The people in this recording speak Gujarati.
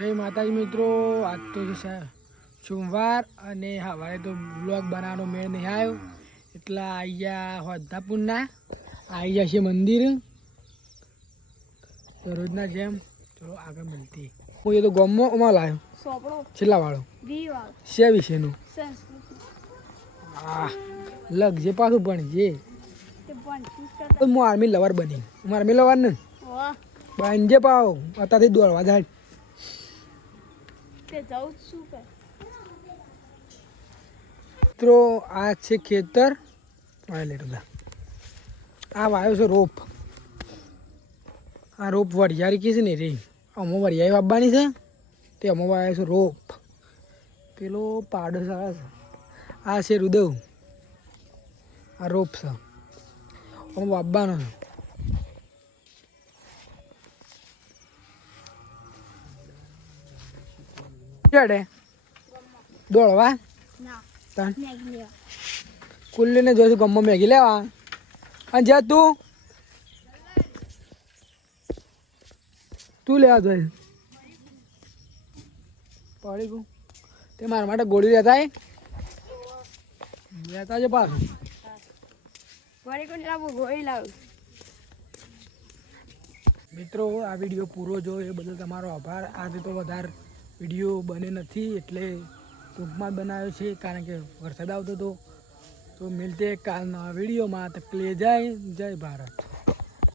જય માતાજી મિત્રો, આજ તો સોમવાર અને સવારે તો બ્લોગ બનાવવાનો મેળ નહીં આવ્યો, એટલે આવી ગયા હોદ્દાપુરના આવી ગયા છે મંદિર દરરોજના જેમ. ચલો આગળ મળતી. હું એ તો ગામમાં લાવ્યો છેલ્લા વાળો છે વિશેનું હા લગજે પાછું પણ જે હું આર્મી લવર બની હું આર્મી લવર ને બનજે પાવ અત્યારથી દોડવા જાય. મિત્રો આ છે ખેતર, આ વાયો છે રોપ. આ રોપ વરિયાળી કી છે ને રે અમો વરિયાળી વાવવાની છે તે અમો વાયો છે રોપ. પેલો પાડો સારા છે. આ છે રુદવ, આ રોપ છે અમો વાવવાનો છે. ચડે દોડવા કુલ્લીને જોઈશું ગમમાં મેગી લેવા. અને જા તું લેવા જોઈ પડી ગયું તે મારા માટે ગોળી લેતા છે પાછું મિત્રો. આ વિડીયો પૂરો જો એ બદલ તમારો આભાર. આજે તો વધારે વિડીયો બને નથી એટલે ટૂંકમાં બનાવ્યો છે કારણ કે વરસાદ આવતો હતો. તો મિલતે કાલના વિડીયોમાં. તક લે જય ભારત.